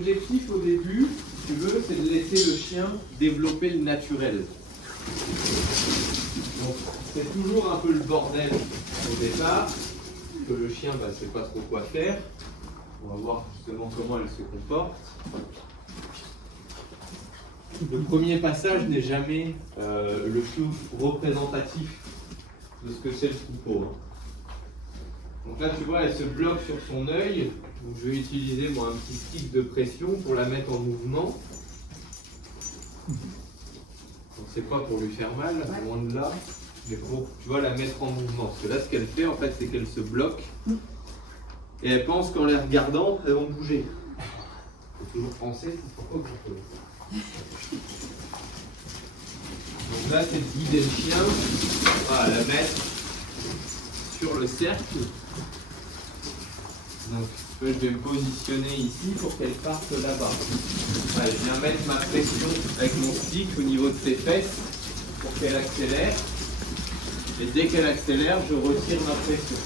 l'objectif au début, si tu veux, c'est de laisser le chien développer le naturel. Donc, c'est toujours un peu le bordel au départ, que le chien ne sait pas trop quoi faire. On va voir justement comment elle se comporte. Le premier passage n'est jamais le plus représentatif de ce que c'est le troupeau. Donc là, tu vois, elle se bloque sur son œil. Donc, je vais utiliser moi un petit stick de pression pour la mettre en mouvement. Donc c'est pas pour lui faire mal, loin de là, mais pour, tu vois, la mettre en mouvement. Parce que là, ce qu'elle fait, en fait, c'est qu'elle se bloque. Et elle pense qu'en les regardant, elles vont bouger. Il faut toujours penser pourquoi bouger. Donc là, c'est de guider le chien, voilà, la mettre sur le cercle. Donc, je vais me positionner ici pour qu'elle parte là-bas. Voilà, je viens mettre ma pression avec mon stick au niveau de ses fesses pour qu'elle accélère. Et dès qu'elle accélère, je retire ma pression.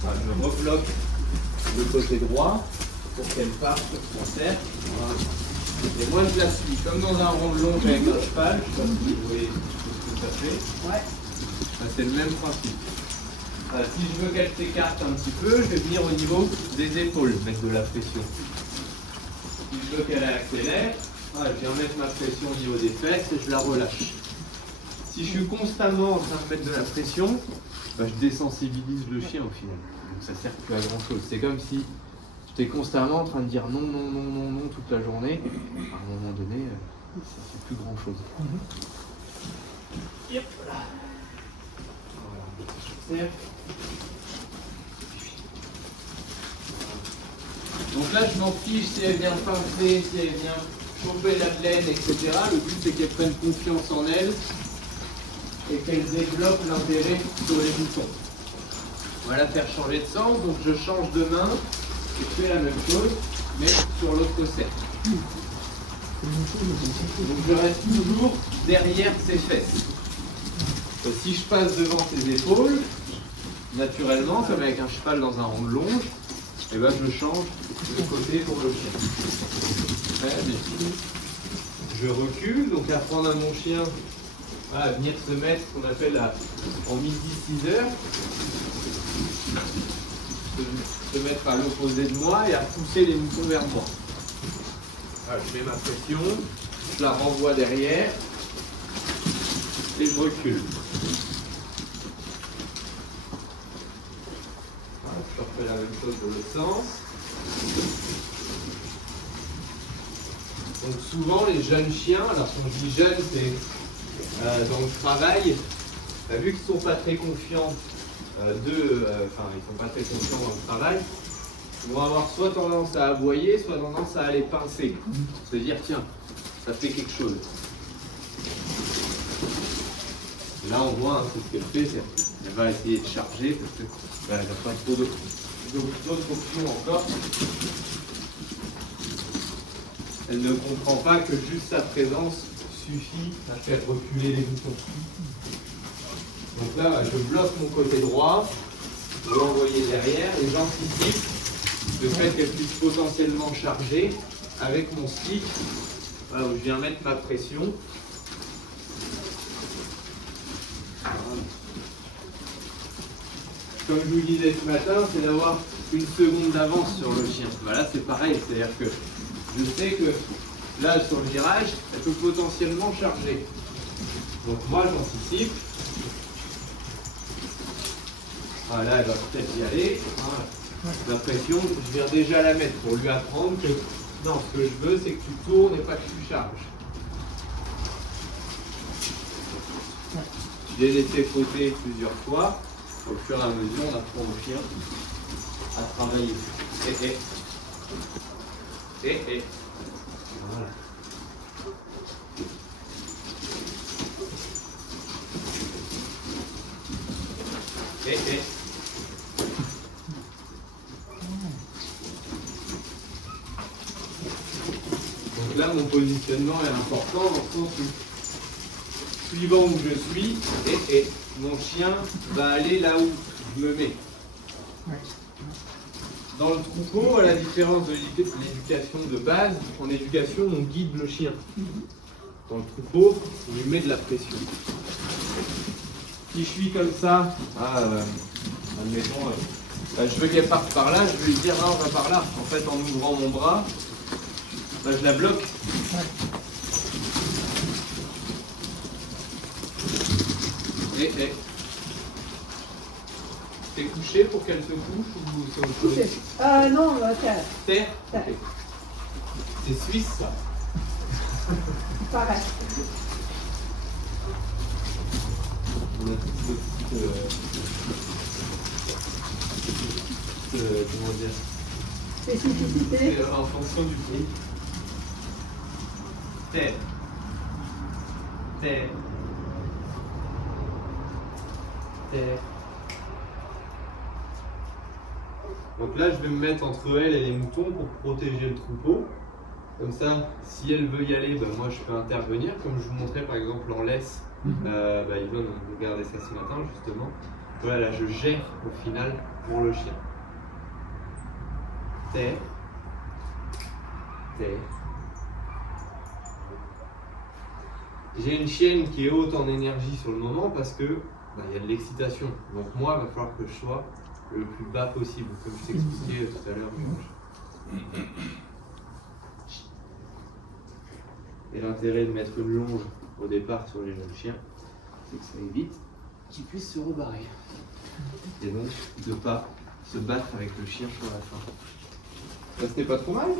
Voilà, je rebloque le côté droit pour qu'elle parte sur son cercle. Voilà. Et moi, je la suis comme dans un rond de longe avec un cheval. Je sais pas si vous voyez ce que ça fait. Ouais. C'est le même principe. Si je veux qu'elle s'écarte un petit peu, je vais venir au niveau des épaules, mettre de la pression. Si je veux qu'elle accélère, voilà, je viens mettre ma pression au niveau des fesses et je la relâche. Si je suis constamment en train de mettre de la pression, je désensibilise le chien au final. Donc ça ne sert plus à grand chose. C'est comme si j'étais constamment en train de dire non, non, non, non, non toute la journée. À un moment donné, ça ne fait plus grand chose. Yep, voilà. Voilà. Donc là, je m'en fiche si elle vient pincer, si elle vient choper la laine, etc. Le but, c'est qu'elle prenne confiance en elle et qu'elle développe l'intérêt sur les boutons. On va la faire changer de sens, donc je change de main et je fais la même chose, mais sur l'autre cercle. Donc je reste toujours derrière ses fesses. Et si je passe devant ses épaules, naturellement, comme avec un cheval dans un rond de longe, et ben je change de côté pour le chien. Très bien. Je recule, donc apprendre à mon chien à venir se mettre, ce qu'on appelle en midi 6 heures, se mettre à l'opposé de moi et à pousser les moutons vers moi. Voilà, je mets ma pression, je la renvoie derrière et je recule. Voilà, je refais la même chose dans l'autre sens. Donc souvent les jeunes chiens, alors quand je dis jeunes, c'est dans le travail, vu qu'ils ne sont pas très confiants ils sont pas très confiants dans le travail, ils vont avoir soit tendance à aboyer, soit tendance à aller pincer. Se dire tiens, ça fait quelque chose. Et là on voit, c'est ce qu'elle fait, elle va essayer de charger parce qu'elle n'a pas trop d'autres options encore. Elle ne comprend pas que juste sa présence suffit à faire reculer les boutons. Donc là, je bloque mon côté droit, je vais l'envoyer derrière et j'anticipe le fait qu'elle puisse potentiellement charger avec mon stick, voilà, où je viens mettre ma pression. Comme je vous le disais ce matin, c'est d'avoir une seconde d'avance sur le chien. Voilà, c'est pareil, c'est-à-dire que je sais que là, sur le virage, elle peut potentiellement charger. Donc moi, j'anticipe. Voilà, elle va peut-être y aller. Voilà. La pression, je viens déjà la mettre pour lui apprendre que non, ce que je veux, c'est que tu tournes et pas que tu charges. Je l'ai laissé fauter plusieurs fois. Au fur et à mesure, on apprend au chien à travailler. Voilà. Donc là, mon positionnement est important dans le sens où, suivant où je suis, mon chien va aller là où je me mets. Dans le troupeau, à la différence de l'éducation de base, en éducation, on guide le chien. Dans le troupeau, on lui met de la pression. Si je suis comme ça, admettons, je veux qu'elle parte par là, je vais lui dire non, on va par là. En fait, en ouvrant mon bras, je la bloque. T'es couché pour qu'elle se couche ou c'est autre chose? Non, terre. Terre. Terre. Okay. C'est suisse ça. Pareil. On a toutes ces petites, comment dire, Spécificité. en fonction du pays. Terre. Terre. Terre. Donc là, je vais me mettre entre elle et les moutons pour protéger le troupeau. Comme ça, si elle veut y aller, moi je peux intervenir. Comme je vous montrais par exemple en laisse, Yvonne nous regardait ça ce matin justement. Voilà, là je gère au final pour le chien. Terre. Terre. J'ai une chienne qui est haute en énergie sur le moment parce que il y a de l'excitation. Donc moi, il va falloir que je sois le plus bas possible, comme je t'expliquais tout à l'heure, Georges. Et l'intérêt de mettre une longe au départ sur les jeunes chiens, c'est que ça évite qu'ils puissent se rebarrer. Et donc de ne pas se battre avec le chien sur la fin. Ça, c'était pas trop mal.